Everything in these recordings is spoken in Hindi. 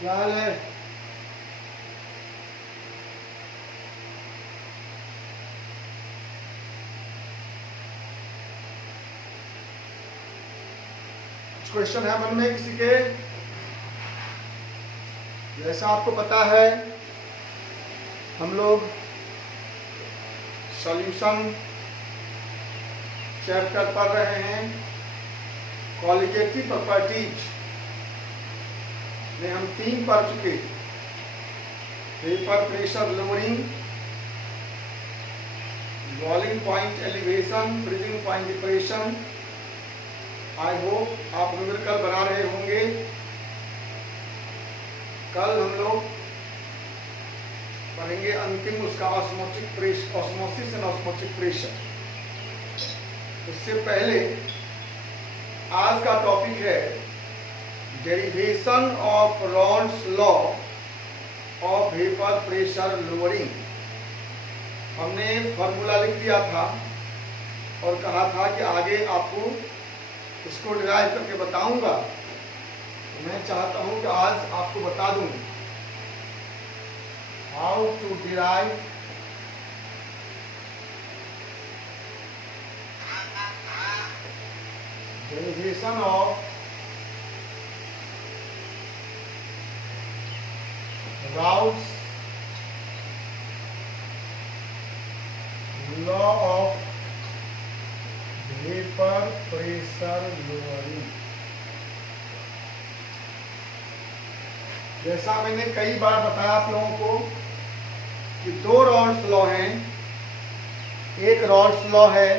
क्या हाल है? कुछ क्वेश्चन है मन में किसी के? जैसा आपको पता है हम लोग सॉल्यूशन चैप्टर पढ़ रहे हैं। क्वालिटेटिव प्रॉपर्टीज में हम 3 पढ़ चुके। Vapour pressure lowering, boiling point elevation, freezing point depression. I hope आप न्यूमेरिकल बना रहे होंगे। कल हम लोग पढ़ेंगे अंतिम उसका ऑस्मोसिस एंड ऑस्मोटिक प्रेशर। इससे पहले आज का टॉपिक है derivation of Ron's law of vapour pressure lowering. हमने फॉर्मूला लिख दिया था और कहा था कि आगे आपको इसको डिराइव करके बताऊंगा। मैं चाहता हूं कि आज आपको बता दूं how to derive derivation of Raoult's law of vapour pressure lowering. जैसा मैंने कई बार बताया आप लोगों को कि 2 रॉल्स लॉ हैं। एक रॉल्स लॉ है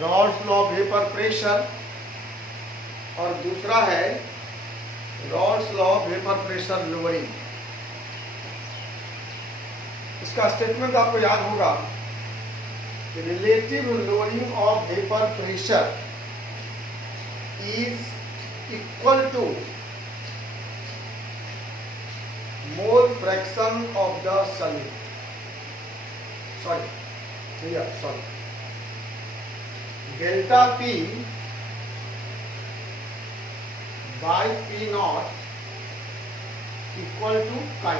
Raoult's law of vapour pressure और दूसरा है Raoult's law of vapour pressure lowering. इसका स्टेटमेंट आपको याद होगा कि relative lowering of vapour pressure is equal to mole fraction of the solute. Sorry delta P by P naught equal to chi।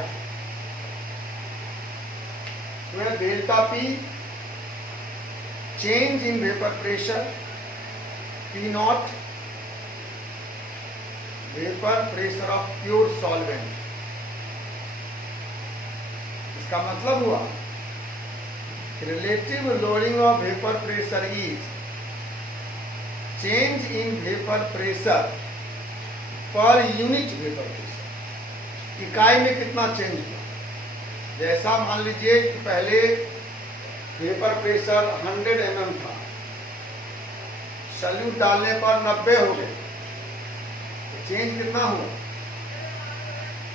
where delta P change in vapor pressure, P naught vapor pressure of pure solvent। इसका मतलब हुआ relative lowering of vapor pressure is change in vapor pressure per unit vapor pressure। इकाई में कितना चेंज हुआ। जैसा मान लीजिए कि पहले वेपर प्रेशर 100 mm था, सॉल्यूट डालने पर 90 हो गए, तो चेंज कितना हुआ?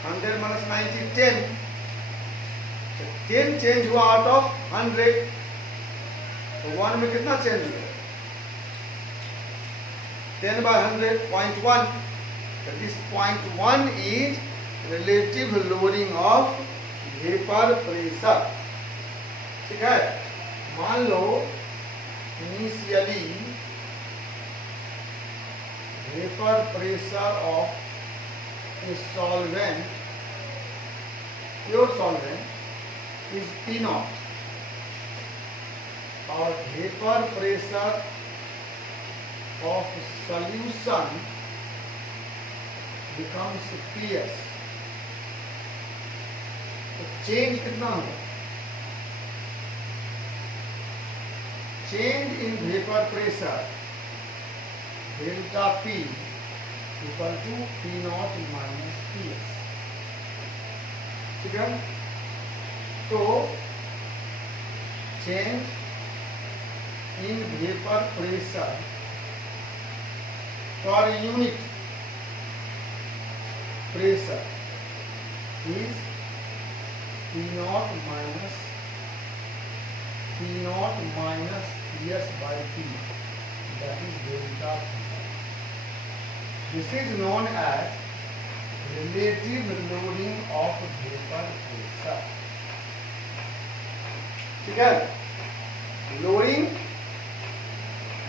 100 - 90 10। 10 चेंज हुआ आउट ऑफ 100, तो 1 में कितना चेंज हुआ? 10 by 100 0.1। this 0.1 is relative lowering of vapour pressure. ठीक है, मान लो initially vapour pressure of a solvent, pure solvent is P naught और vapour pressure of solution becomes PS। तो चेंज कितना होगा? Change in vapour pressure delta P equal to P naught minus PS। ठीक है, तो change in vapour pressure per unit pressure is P naught minus PS by P, that is delta P। This is known as relative loading of vapor pressure। ठीक है, लोडिंग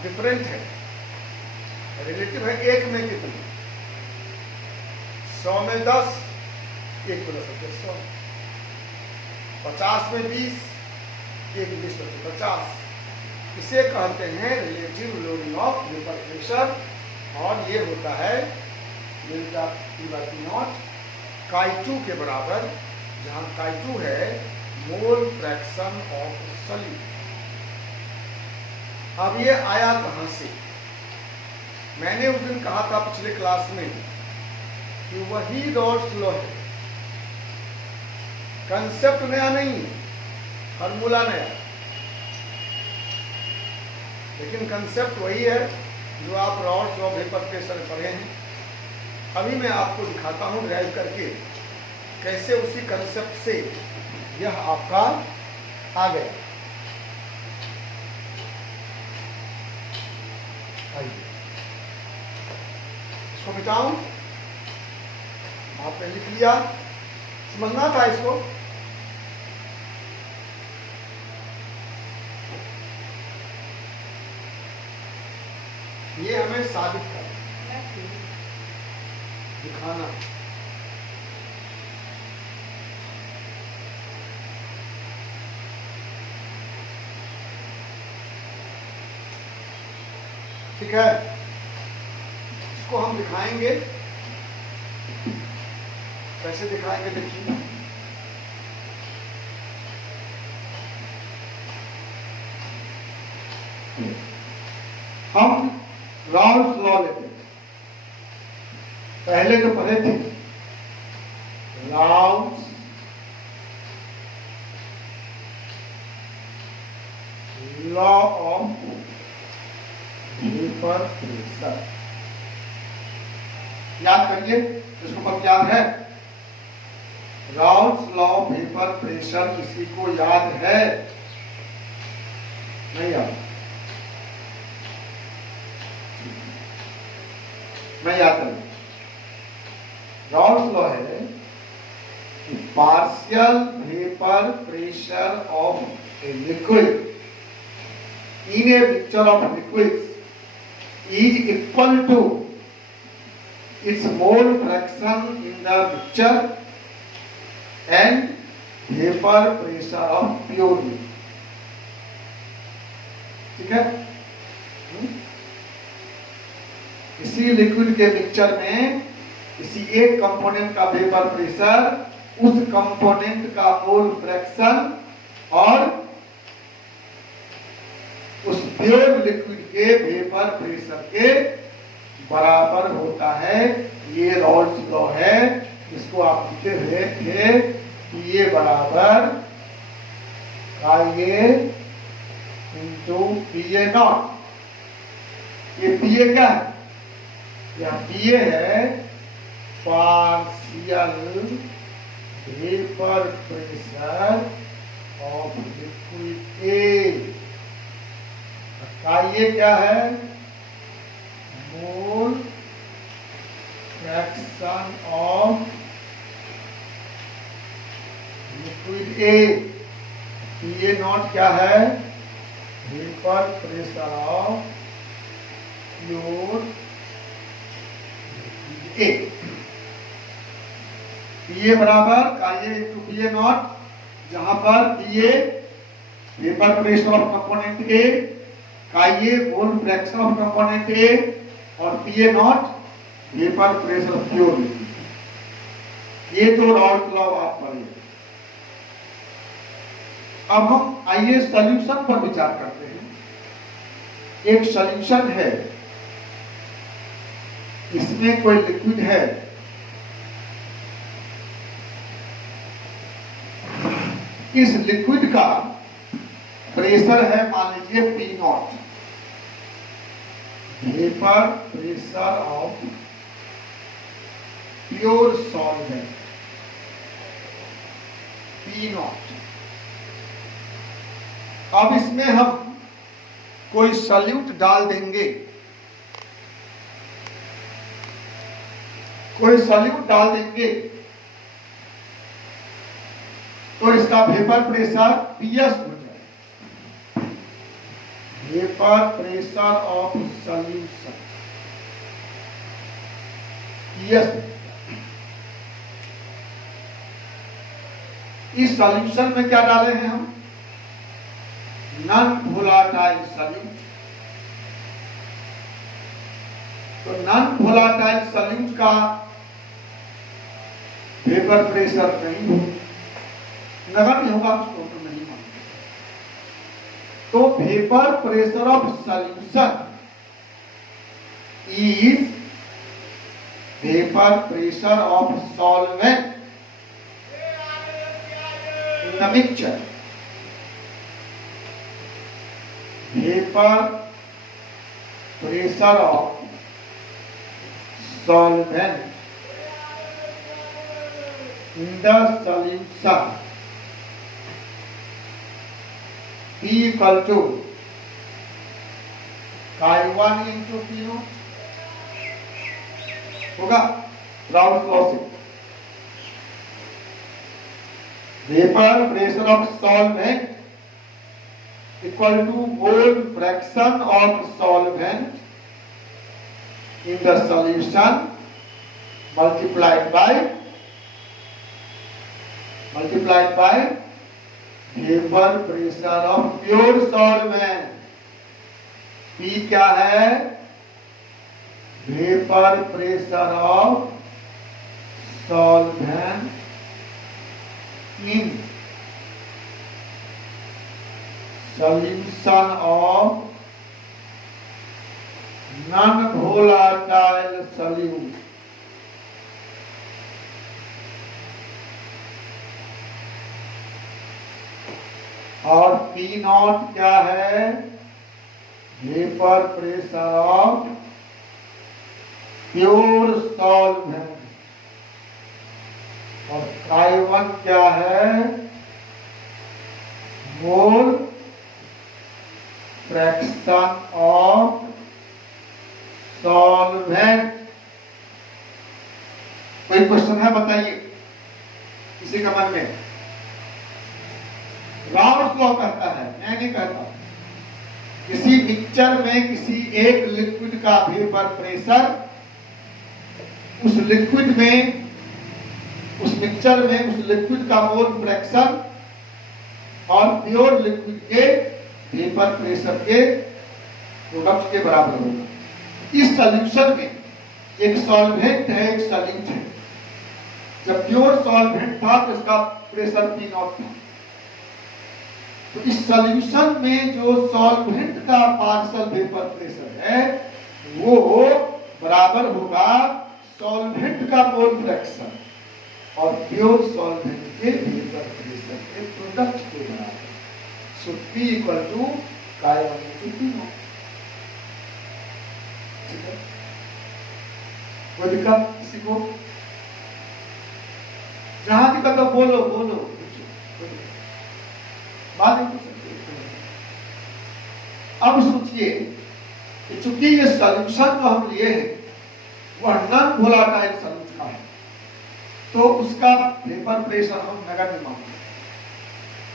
डिफरेंट है, रिलेटिव है एक में कितनी। 100 में 10, 1 प्लस 100, 50 में 20, 1 20 50। इसे कहते हैं relative loading of vapour pressure, और ये होता है डेल्टा P/T0 Chi2 के बराबर, जहाँ Chi2 है मोल फ्रैक्शन ऑफ सॉल्यूट। अब ये आया कहाँ से? मैंने उस दिन कहा था पिछले क्लास में कि वही रॉल्स लॉ है, कंसेप्ट नया नहीं है, फार्मूला नया, लेकिन कंसेप्ट वही है जो आप रॉल्स लॉ वेपर प्रेशर पढ़े हैं। अभी मैं आपको दिखाता हूं ड्राइव करके कैसे उसी कंसेप्ट से यह आपका आ गया। इसको मिटाऊं, आपने लिख लिया, समझना था इसको। ये हमें साबित करना, दिखाना। ठीक है, इसको हम दिखाएंगे। कैसे दिखाएंगे देखिए। हम रॉल्स लॉ लेते हैं, पहले जो पढ़े थे Rawls law of vapour pressure, याद करिए, इसको पता याद है? Raoult's law of vapour pressure किसी को याद है? नहीं याद? मैं याद करूं। रॉल्स लॉ है partial vapour pressure of a liquid in a mixture of liquids is equal to its mole fraction in the mixture and vapor pressure of pure liquid। ठीक है? इसी लिक्विड के मिक्सचर में इसी एक कंपोनेंट का वेपर प्रेशर, उस कंपोनेंट का मोल फ्रैक्शन और उस प्योर लिक्विड के वेपर प्रेशर के बराबर होता है। ये रॉल्स लॉ है, इसको आप लिखे हुए थे कि ये बराबर ये इंटू PA0। ये PA क्या है? यह PA है partial vapour pressure of liquid A. ये क्या है? Mole fraction of liquid A. PA0 क्या है? Vapour pressure of pure liquid A. PA बराबर ये इंटू PA0, जहां पर PA vapour pressure of component A, ये mole fraction of component A, और PA0 vapour pressure of pure liquid. ये तो रॉल्स लॉ आप पढ़िए। अब हम आइए सॉल्यूशन पर विचार करते हैं। एक सॉल्यूशन है, इसमें कोई लिक्विड है, इस लिक्विड का प्रेशर है मान लीजिए P0, vapour pressure of pure solvent P0। अब इसमें हम कोई सॉल्यूट डाल देंगे, तो इसका वेपर प्रेशर PS हो जाए, vapour pressure of solution PS। इस सॉल्यूशन में क्या डाले हैं हम? Non volatile solute. तो नॉन वोलाटाइल सॉल्यूट का वेपर प्रेशर नहीं हो, नगण्य होगा, उसको तो नहीं मानते। तो vapour pressure of solution is vapour pressure of solvent in the mixture. Vapour pressure of solvent in the solution P equal to chi1 into P naught होगा राउल्स लॉ से। Vapour pressure of solvent equal to mole fraction of solvent in the solution multiplied by vapour pressure of pure solvent. P क्या है? Vapour pressure of solvent in solution of non volatile solute. और P नॉट क्या है? Vapour pressure of pure solvent. और chi1 क्या है? Mole fraction of solvent. कोई क्वेश्चन है बताइए किसी का मन में? राउल्स लॉ कहता है, मैं नहीं कहता। किसी मिक्सचर में किसी एक लिक्विड का वेपर प्रेशर, उस लिक्विड में, उस मिक्सचर में उस लिक्विड का मोल फ्रैक्शन और प्योर लिक्विड के वेपर प्रेशर के प्रोडक्ट के बराबर होगा। इस सॉल्यूशन में एक सॉल्वेंट है, एक सॉल्यूट है। जब प्योर सॉल्वेंट था तो इसका प्रेशर P नॉट था। तो इस सॉल्यूशन में जो सॉल्वेंट का पार्शियल वेपर प्रेशर है वो बराबर होगा सॉल्वेंट का मोल फ्रैक्शन और प्योर सॉल्वेंट के वेपर प्रेशर के प्रोडक्ट के बराबर। So P equal to chi1 into P naught. ठीक है, कोई दिक्कत किसी को? जहां दिक्कत हो बोलो बोलो, बात नहीं पूछ सकते। अब सोचिए कि चूंकि ये सॉल्यूशन जो हम लिए हैं वह नॉन वोलाटाइल सॉल्यूट का है, तो उसका वेपर प्रेशर हम नगण्य मानते हैं।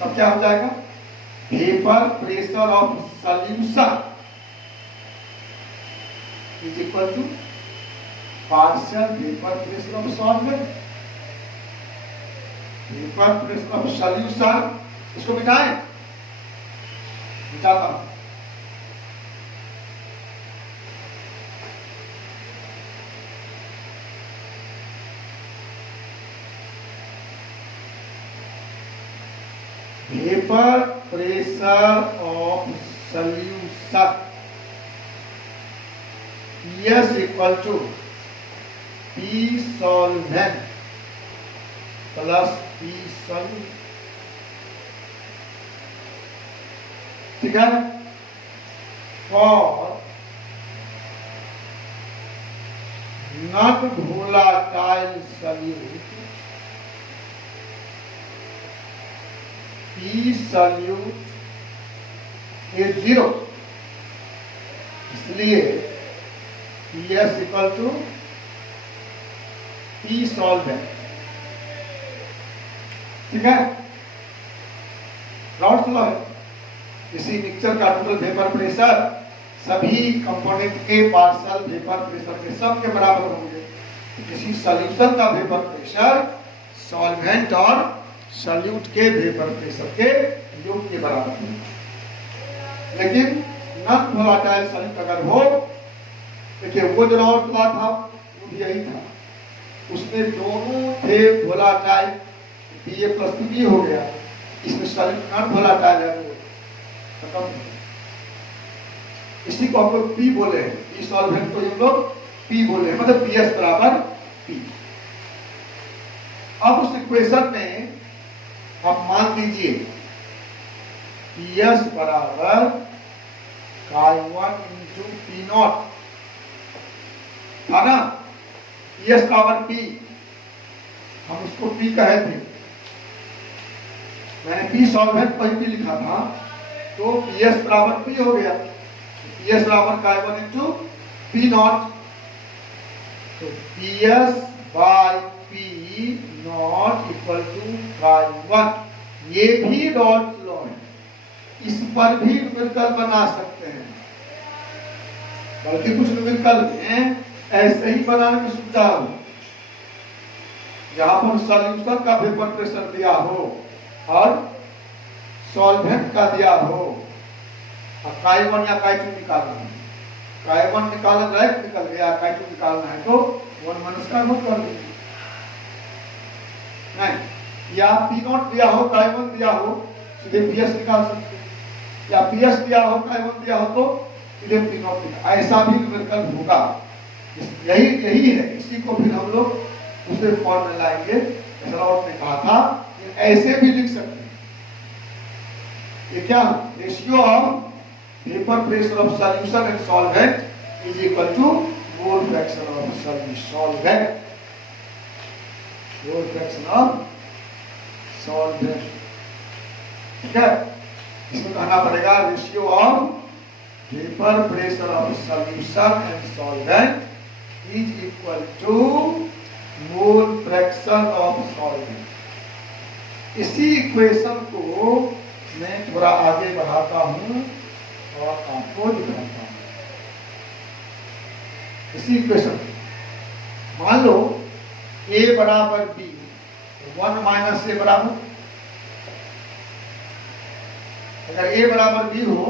तब क्या हो जाएगा? Vapour pressure of solution is equal to partial vapour pressure of solvent. Vapour pressure of solution, इसको मिटाएं, मिटाता हूं। Vapour pressure of solution PS equal to P solvent plus P solute. ठीक है, और non volatile solute P solute is 0, इसलिए PS equal to P solvent. ठीक है, राउल्स लॉ है। किसी मिक्सचर का टोटल वेपर प्रेशर सभी कंपोनेंट के पार्शियल वेपर प्रेशर के सब के बराबर होंगे। किसी सॉल्यूशन का वेपर प्रेशर सॉल्वेंट और सॉल्यूट के वेपर प्रेशर के योग के बराबर होगा। लेकिन नॉन वोलेटाइल सॉल्यूट अगर हो, देखिए वो जो और खुला था वो भी यही था, उसमें दोनों थे वोलेटाइल, Ba प्लस Pb हो गया, इसमें सॉल्यूट नॉन वोलेटाइल है वो खत्म हो गया। इसी को हम लोग P बोले हैं, P सॉल्वेंट को हम लोग P बोले हैं, मतलब PS बराबर P। अब उस इक्वेशन में आप मान लीजिए PS बराबर Chi1 इंटू P नॉट था ना, PS बराबर P, हम उसको P कहे थे, मैंने P सॉल्वेंट को P लिखा था, तो PS बराबर P हो गया, PS बराबर Chi1 इंटू P नॉट, तो PS by P naught equal to Chi1। ये भी डॉट लॉ है, इस पर भी न्यूमेरिकल बना सकते हैं, बल्कि कुछ न्यूमेरिकल में ऐसे ही बनाने में सुविधा हो, जहां पर सॉल्यूशन का वेपर प्रेशर दिया हो और सॉल्वेंट का दिया हो, और Chi1 या Chi2 निकालना है, Chi1 निकालना डायरेक्ट निकल गया, Chi2 निकालना है तो 1 माइनस का नोट कर दीजिए, नहीं, या P नॉट दिया हो, Chi1 दिया हो, सीधे PS निकाल सकते हैं, या PS दिया हो, Chi1 दिया हो तो सीधे P नॉट निकाल, ऐसा भी न्यूमेरिकल होगा। यही है, इसी को फिर हम लोग दूसरे फॉर्म में लाएंगे। हेरोल्ड ने कहा था कि ऐसे भी लिख सकते हैं, ये क्या, ratio of vapour pressure of solution and solvent is equal to mole fraction of solvent, mole fraction of solvent, ठीक है। इसमें कहना पड़ेगा ratio of vapour pressure of solution and solvent is equal to mole fraction of solvent. इसी इक्वेशन को मैं थोड़ा आगे बढ़ाता हूं और आपको दिखाता हूं। इसी इक्वेशन मान लो A बराबर B, 1 माइनस A बराबर, अगर A बराबर B हो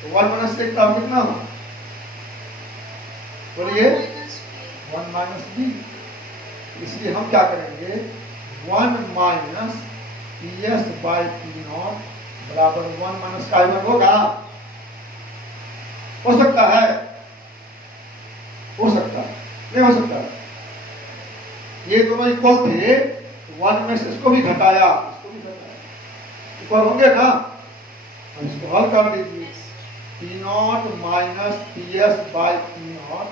तो 1 माइनस A का कितना हो, बोलिए 1 माइनस B। इसलिए हम क्या करेंगे, 1 minus PS by P not बराबर 1 माइनस Chi1 होगा, हो सकता है, हो सकता है, नहीं हो सकता, ये दोनों इक्वल थे, 1 में से इसको भी घटाया, इसको भी घटाया, इक्वल होंगे ना, अब इसको हल कर दीजिए, P not minus PS by P not,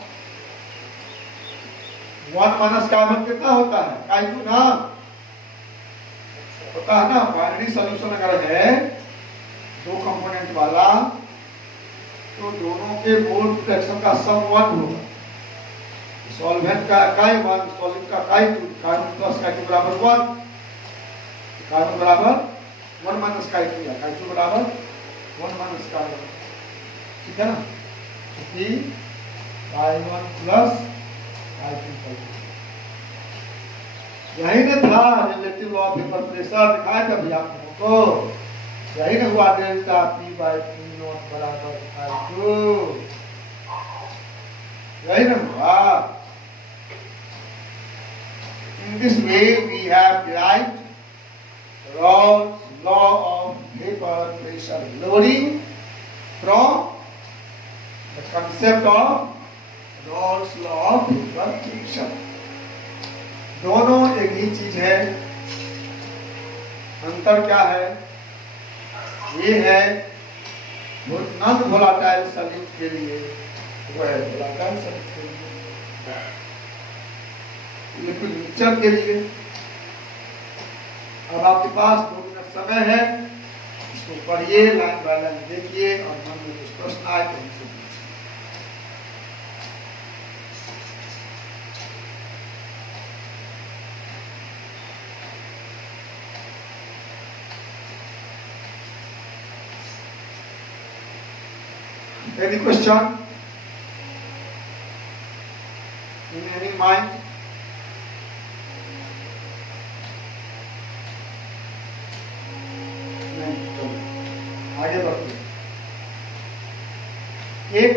1 minus Chi1 कितना होता है, Chi2 ना होता है ना। बाइनरी सॉल्यूशन अगर है 2 कंपोनेंट वाला, तो दोनों के मोल फ्रैक्शन का सम 1 होगा, सॉल्वेंट का Chi1, सॉल्वेंट का Chi2, Chi1 प्लस Chi2 बराबर 1, Chi1 बराबर 1 माइनस Chi2 या Chi2 बराबर 1 माइनस Chi1, ठीक है ना। क्योंकि Chi1 प्लस यही ना था relative law of vapour pressure, दिखाया था भी आप लोगों को, यही ना हुआ delta P by P not बराबर Chi2, यही ना हुआ। In this way we have derived Rawls law of vapor pressure loading from the concept of Rawls law of vapor pressure। दोनों एक ही चीज है, अंतर क्या है, ये है नॉन वोलेटाइल सॉल्यूट के लिए, वो है वोलेटाइल सॉल्यूट के लिए, लिक्विड मिक्सचर के लिए। अब आपके पास 2 मिनट समय है, इसको पढ़िए, लाइन बाय लाइन देखिए, और मन में कुछ प्रश्न आए तो हमसे पूछिए। Any question in any mind? आगे बढ़ते हैं। एक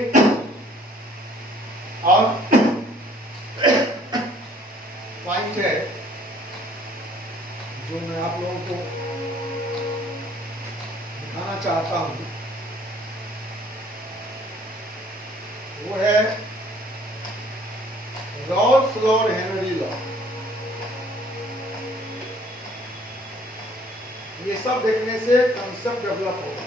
और पॉइंट है जो मैं आप लोगों को दिखाना चाहता हूं, वो है रॉल्स लॉ और हेनरी लॉ। ये सब देखने से कंसेप्ट डेवलप होगा।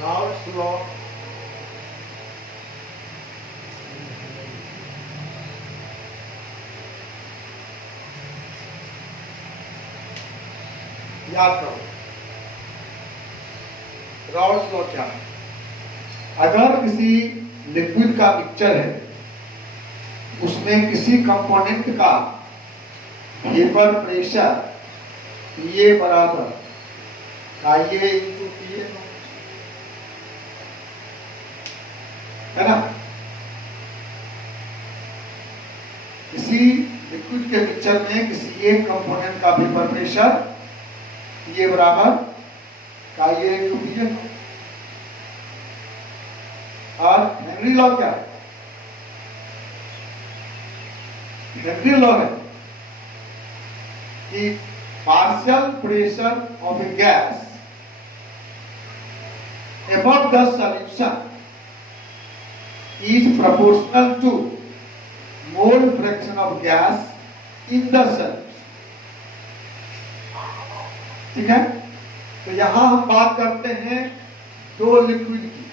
रॉल्स लॉ याद करो, रॉल्स लॉ क्या है? अगर किसी लिक्विड का मिक्सचर है, उसमें किसी कंपोनेंट का वेपर प्रेशर पीए बराबर IA इंटू पीए है ना। किसी लिक्विड के मिक्सचर में किसी एक कंपोनेंट का वेपर प्रेशर पीए बराबर IA इंटू पीए। और हेनरी लॉ क्या है? हेनरी लॉ है कि partial pressure of a gas above the solution is proportional to mole fraction of gas in the solution। ठीक है, तो यहां हम बात करते हैं दो लिक्विड की,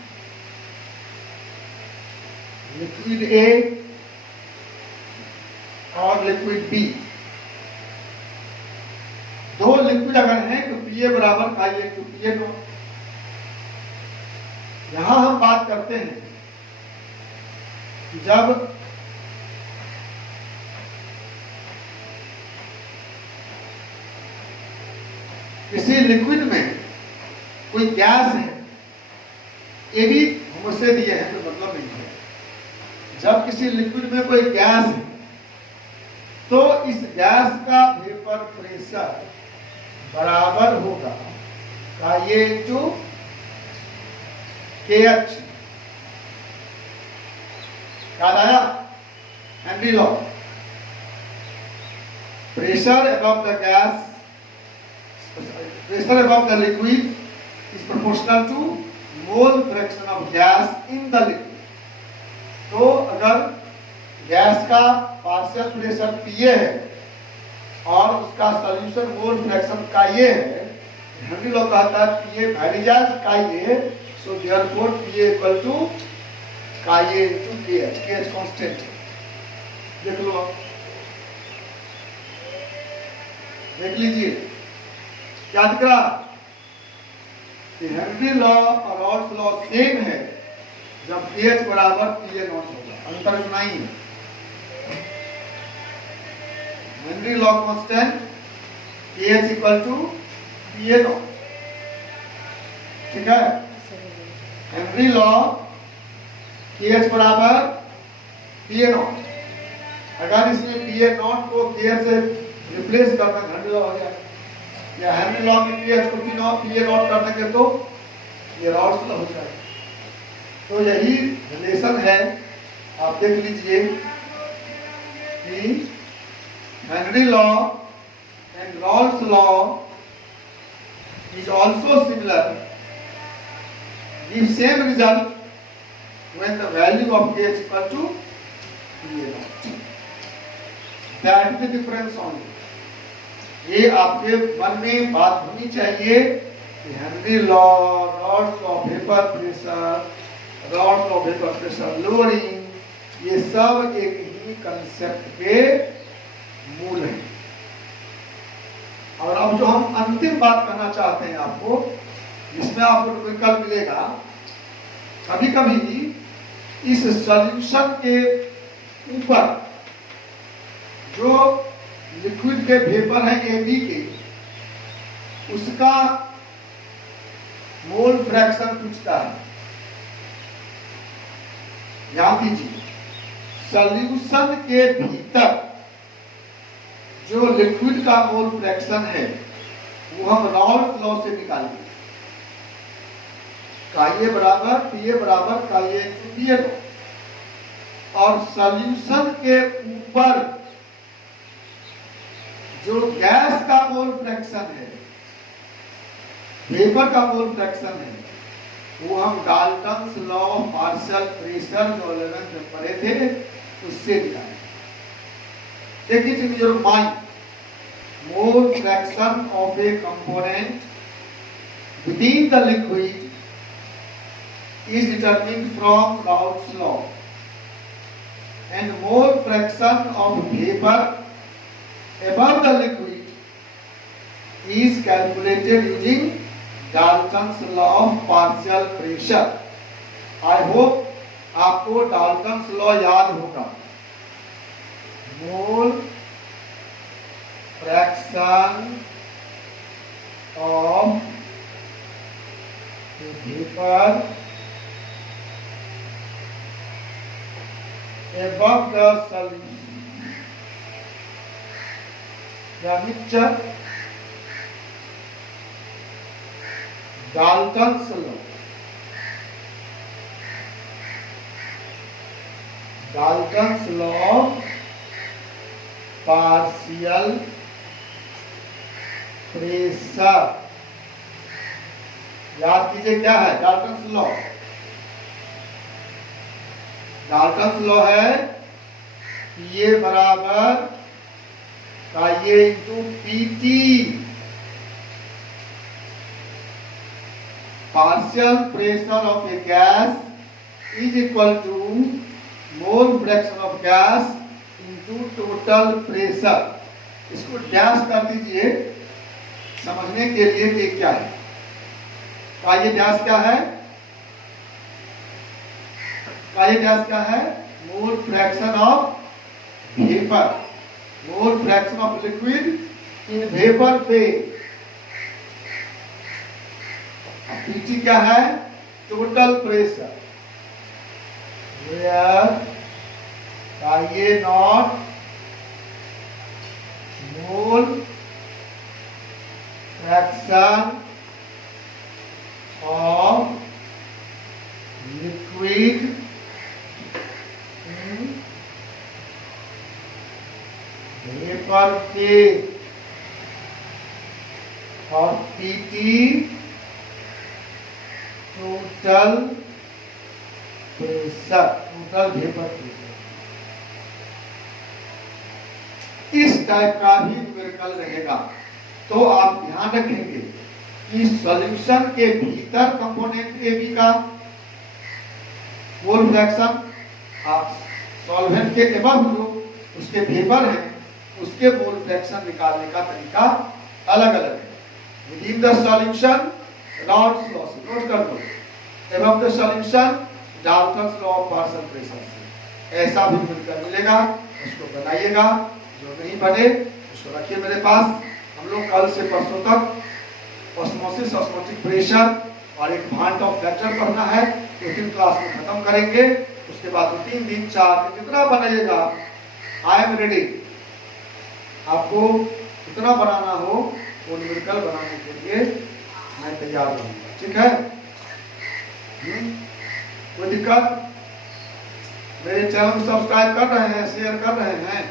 लिक्विड A और लिक्विड B। दो लिक्विड अगर हैं तो पीए बराबर IA टू पीए को। यहां हम बात करते हैं कि जब किसी लिक्विड में कोई गैस है, ये भी हमसे दिए हैं तो मतलब नहीं है। जब किसी लिक्विड में कोई गैस है तो इस गैस का वेपर प्रेशर बराबर होगा IA टू KH। याद आया? Henry law, pressure above the gas, pressure above the liquid is proportional to mole fraction of gas in the liquid। तो अगर गैस का पार्शियल प्रेशर पीए है और उसका सॉल्यूशन मोल फ्रैक्शन का ये है, हेनरी लॉ कहता है पीए वेरीज का ये, so therefore PA equal to IA to KH। KH constant है, देख लो आप, देख लीजिए क्या दिख रहा कि हेनरी लॉ और रॉल्स लॉ सेम है जब KH बराबर PA नॉट होगा। अंतर इतना ही है। Henry law constant KH equal to PA naught. ठीक है, हेनरी लॉ KH बराबर PA नॉट। अगर इसमें PA नॉट को KH से रिप्लेस करना हेनरी लॉ हो गया, या हेनरी लॉ में PH को PA नॉट कर देंगे तो ये रॉल्स लॉ हो जाएगा। तो यही रिलेशन है, आप देख लीजिए कि Henry law and Rawls law is also similar, give same result when the value of KH equal to PA naught। That is the difference only। ये आपके मन में बात होनी चाहिए कि Henry law, Rawls law vapour pressure, Rawls law vapour pressure lowering, ये सब एक ही कंसेप्ट के मूल हैं। और अब जो हम अंतिम बात करना चाहते हैं आपको, जिसमें आपको विकल्प मिलेगा, कभी कभी इस सॉल्यूशन के ऊपर जो लिक्विड के वेपर है AB के, उसका मोल फ्रैक्शन पूछता है। ध्यान दीजिए, सॉल्यूशन के भीतर जो लिक्विड का मोल फ्रैक्शन है वो हम राउल्फ लॉ से निकालेंगे। काये बराबर पीए बराबर काये इंटू पीए। और सॉल्यूशन के ऊपर जो गैस का मोल फ्रैक्शन है, वेपर का मोल फ्रैक्शन है, वो हम Dalton's law of partial pressure जो 11th में पढ़े थे उससे निकालेंगे। Take it in your mind. Mole fraction of a component within the liquid is determined from Raoult's law, and mole fraction of vapor above the liquid is calculated using Dalton's law of partial pressure. I hope आपको Dalton's law याद होगा। मोल fraction of vapour above the solution या mixture. Dalton's law, Dalton's law of partial pressure. याद कीजिए क्या है डाल्टन्स लॉ। डाल्टन्स लॉ है ये बराबर ये into PT. Partial pressure of a gas is equal to mole fraction of gas into total pressure. इसको डैश कर दीजिए समझने के लिए कि क्या है। ये डैश क्या है? ये डैश क्या है? Mole fraction of vapour, mole fraction of liquid in vapour phase. PT क्या है? टोटल प्रेशर वेयर ये not mole fraction of liquid in vapour phase. और PT total pressure, total vapour pressure. इस टाइप का भी न्यूमेरिकल रहेगा। तो आप ध्यान रखेंगे कि सॉल्यूशन के भीतर कंपोनेंट ए बी का मोल फ्रैक्शन, आप सॉल्वेंट के एबव जो उसके वेपर है उसके मोल फ्रैक्शन निकालने का तरीका अलग अलग है। Within the solution Raoult's law से नोट कर दो, above the solution Dalton's law of partial pressure से। ऐसा भी मिलकर मिलेगा, उसको बनाइएगा। जो नहीं बने उसको रखिए मेरे पास। हम लोग कल से परसों तक ऑस्मोसिस, ऑस्मोटिक प्रेशर और एक भांट ऑफ फ्रैक्चर पढ़ना है। 2-3 क्लास में खत्म करेंगे। उसके बाद 2-3 दिन 4 दिन जितना बनाइएगा, आई एम रेडी। आपको जितना बनाना हो वो न्यूमेरिकल बनाने के लिए मैं तैयार रहूंगा। ठीक है? कोई दिक्कत? मेरे चैनल को सब्सक्राइब कर रहे हैं, शेयर कर रहे हैं?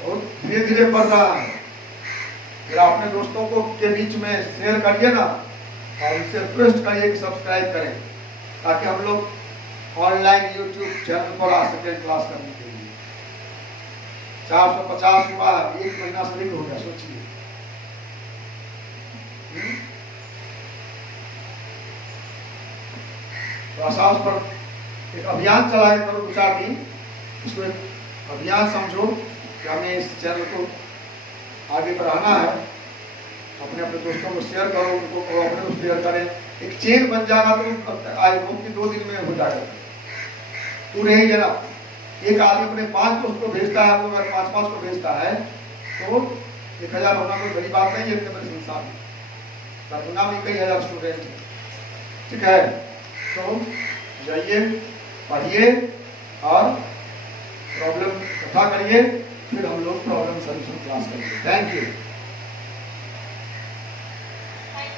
बहुत धीरे धीरे बढ़ रहा है। फिर अपने दोस्तों को के बीच में शेयर करिए ना, और उनसे रिक्वेस्ट करिए कि सब्सक्राइब करें, ताकि हम लोग ऑनलाइन यूट्यूब चैनल पर आ सकें क्लास करने के लिए। 450 हुआ, 1 महीना से अधिक हो गया। सोचिए, तो उस पर एक अभियान चलाया करो 2-4 दिन। उसको एक अभियान समझो कि हमें इस चैनल को आगे बढ़ाना है। अपने अपने दोस्तों को शेयर करो, उनको कहो अपने को शेयर करें। एक चेन बन जाएगा तो आई होप कि 2 दिन में हो जाएगा। पूरे ही जना एक आदमी अपने 5 दोस्त को भेजता है, वो अगर 5-5 को भेजता है तो 1000 होना कोई बड़ी बात नहीं है इतने बड़े संसार में। दरभंगा में कई हजार स्टूडेंट हैं। ठीक है? तो जाइए, पढ़िए, और प्रॉब्लम कथा करिए, फिर हम लोग प्रॉब्लम सॉल्यूशन क्लास करेंगे। Thank you.